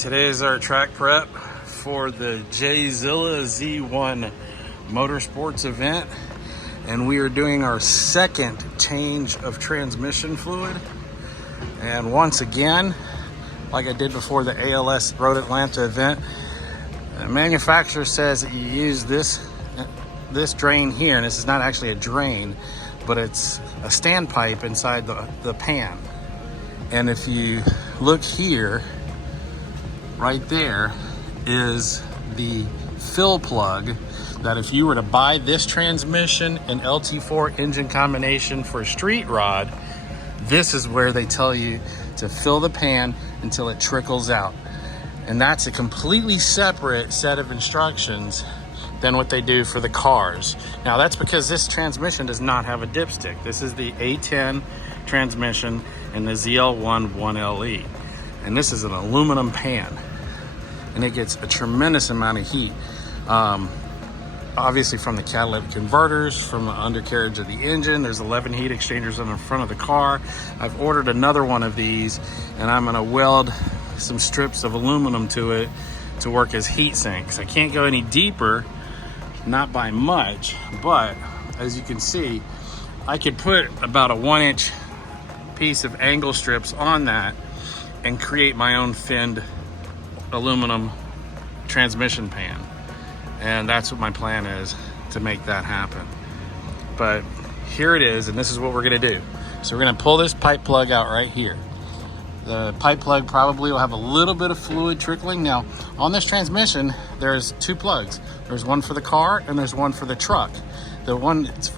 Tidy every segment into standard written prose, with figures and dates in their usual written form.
Today is our track prep for the J-Zilla Z1 Motorsports event, and we are doing our second change of transmission fluid. And once again, like I did before the ALS Road Atlanta event, the manufacturer says that you use this drain here, and this is not actually a drain, but it's a standpipe inside the pan. And if you look here, right there is the fill plug that if you were to buy this transmission and LT4 engine combination for a street rod, this is where they tell you to fill the pan until it trickles out. And that's a completely separate set of instructions than what they do for the cars. Now that's because this transmission does not have a dipstick. This is the A10 transmission in the ZL1 1LE. And this is an aluminum pan, and it gets a tremendous amount of heat. Obviously from the catalytic converters, from the undercarriage of the engine. There's 11 heat exchangers on the front of the car. I've ordered another one of these, and I'm gonna weld some strips of aluminum to it to work as heat sinks. I can't go any deeper, not by much, but as you can see, I could put about a 1-inch piece of angle strips on that and create my own finned aluminum transmission pan. And that's what my plan is, to make that happen. But here it is, and this is what we're gonna do. So we're gonna pull this pipe plug out right here. The pipe plug probably will have a little bit of fluid trickling. Now, on this transmission, there's two plugs. There's one for the car and there's one for the truck. The one that's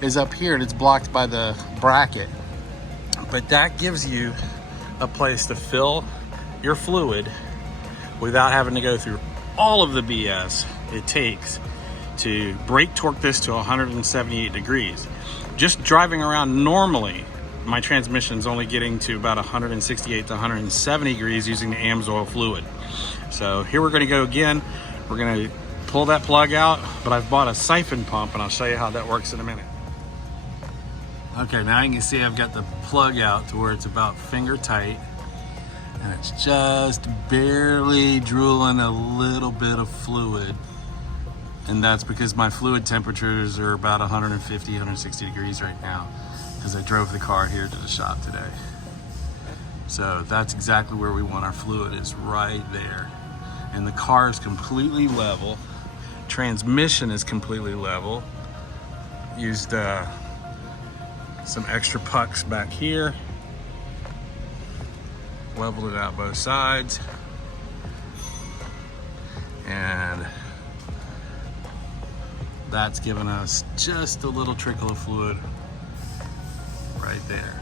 is up here, and it's blocked by the bracket. But that gives you a place to fill your fluid without having to go through all of the BS it takes to brake torque this to 178 degrees. Just driving around normally, my transmission's only getting to about 168 to 170 degrees using the AMSOIL fluid. So here we're gonna go again. We're gonna pull that plug out, but I've bought a siphon pump, and I'll show you how that works in a minute. Okay, now you can see I've got the plug out to where it's about finger tight, and it's just barely drooling a little bit of fluid. And that's because my fluid temperatures are about 150, 160 degrees right now, because I drove the car here to the shop today. So that's exactly where we want our fluid, is right there. And the car is completely level. Transmission is completely level. Used some extra pucks back here. Leveled it out both sides. And that's given us just a little trickle of fluid right there.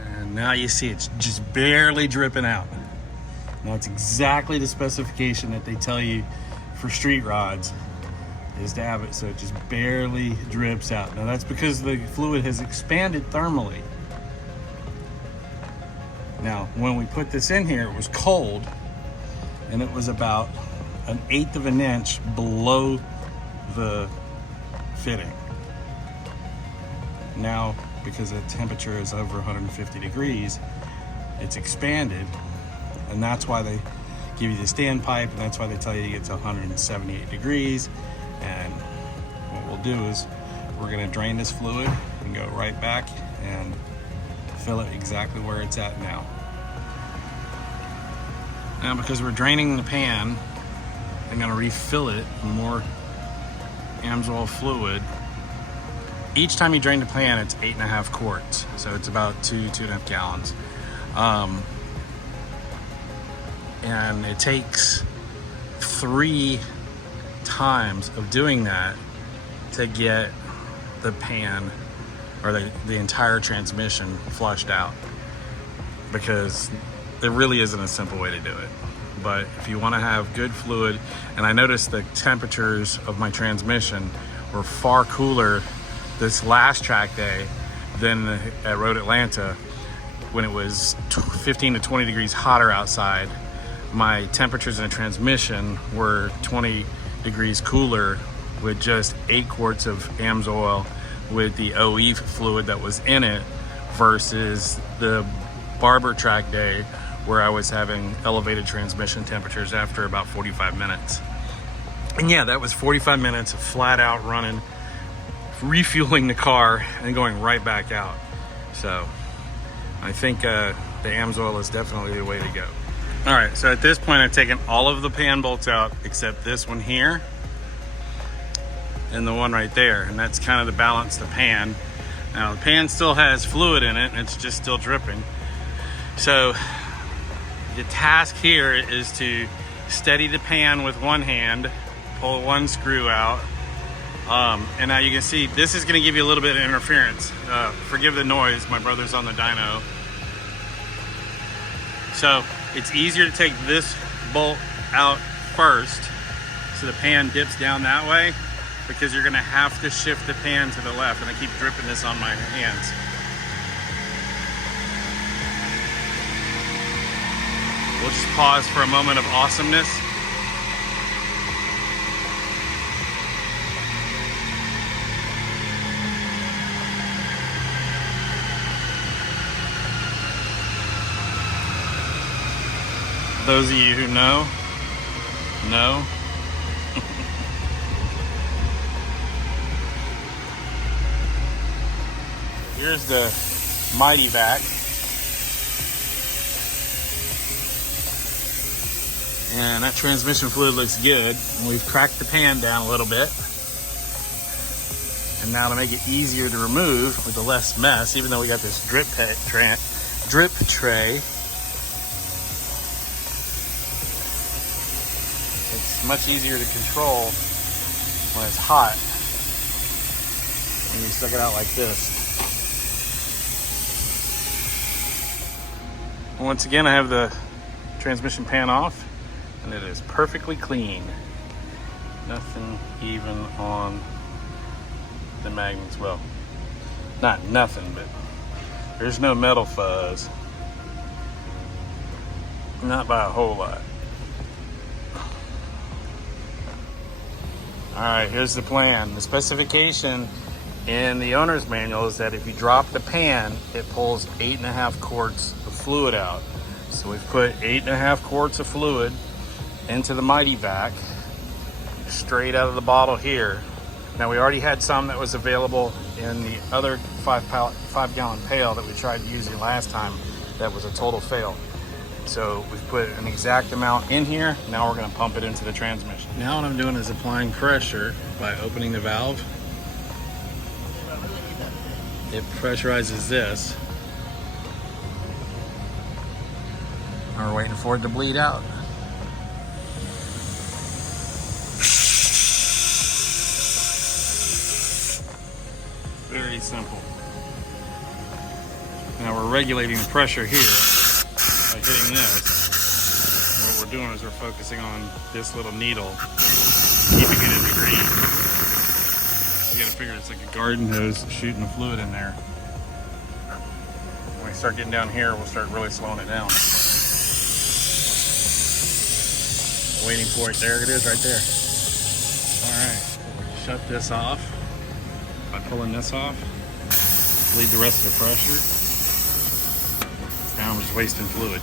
And now you see it's just barely dripping out. Now it's exactly the specification that they tell you for street rods, is to have it so it just barely drips out. Now that's because the fluid has expanded thermally. Now when we put this in here, it was cold, and it was about 1/8 of an inch below the fitting. Now, because the temperature is over 150 degrees, it's expanded, and that's why they give you the standpipe, and that's why they tell you to get to 178 degrees. And what we'll do is we're gonna drain this fluid and go right back and fill it exactly where it's at now. Now, because we're draining the pan, I'm gonna refill it with more AMSOIL fluid. Each time you drain the pan, it's 8.5 quarts. So it's about 2.5 gallons. And it takes 3 times of doing that to get the pan, or the entire transmission, flushed out, because there really isn't a simple way to do it. But if you want to have good fluid, and I noticed the temperatures of my transmission were far cooler this last track day than at Road Atlanta, when it was 15 to 20 degrees hotter outside. My temperatures in the transmission were 20 degrees cooler with just 8 quarts of AMSOIL with the OE fluid that was in it, versus the Barber track day where I was having elevated transmission temperatures after about 45 minutes. And yeah, that was 45 minutes of flat out running, refueling the car, and going right back out. So I think the AMSOIL is definitely the way to go. All right, so at this point, I've taken all of the pan bolts out except this one here and the one right there, and that's kind of to balance the pan. Now the pan still has fluid in it, and it's just still dripping. So the task here is to steady the pan with one hand, pull one screw out, and now you can see this is going to give you a little bit of interference. Forgive the noise, my brother's on the dyno. So it's easier to take this bolt out first so the pan dips down that way, because you're going to have to shift the pan to the left, and I keep dripping this on my hands. We'll just pause for a moment of awesomeness. Those of you who know. Here's the Mighty Vac. And that transmission fluid looks good. And we've cracked the pan down a little bit. And now to make it easier to remove with the less mess, even though we got this drip tray, it's much easier to control when it's hot when you suck it out like this. And once again, I have the transmission pan off, and it is perfectly clean. Nothing even on the magnets. Well, not nothing, but there's no metal fuzz. Not by a whole lot. All right, here's the plan. The specification in the owner's manual is that if you drop the pan, it pulls 8.5 quarts of fluid out. So we've put 8.5 quarts of fluid into the Mighty Vac, straight out of the bottle here. Now we already had some that was available in the other 5-gallon pail that we tried using last time. That was a total fail. So we've put an exact amount in here. Now we're going to pump it into the transmission. Now what I'm doing is applying pressure by opening the valve. It pressurizes this. And we're waiting for it to bleed out. Very simple. Now we're regulating the pressure here by hitting this. And what we're doing is we're focusing on this little needle, keeping it in the green. You gotta figure it's like a garden hose shooting the fluid in there. When we start getting down here, we'll start really slowing it down. Waiting for it. There it is right there. All right, shut this off by pulling this off. Bleed the rest of the pressure. Now I'm just wasting fluid.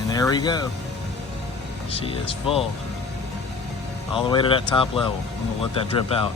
And there we go. She is full. All the way to that top level. I'm gonna let that drip out.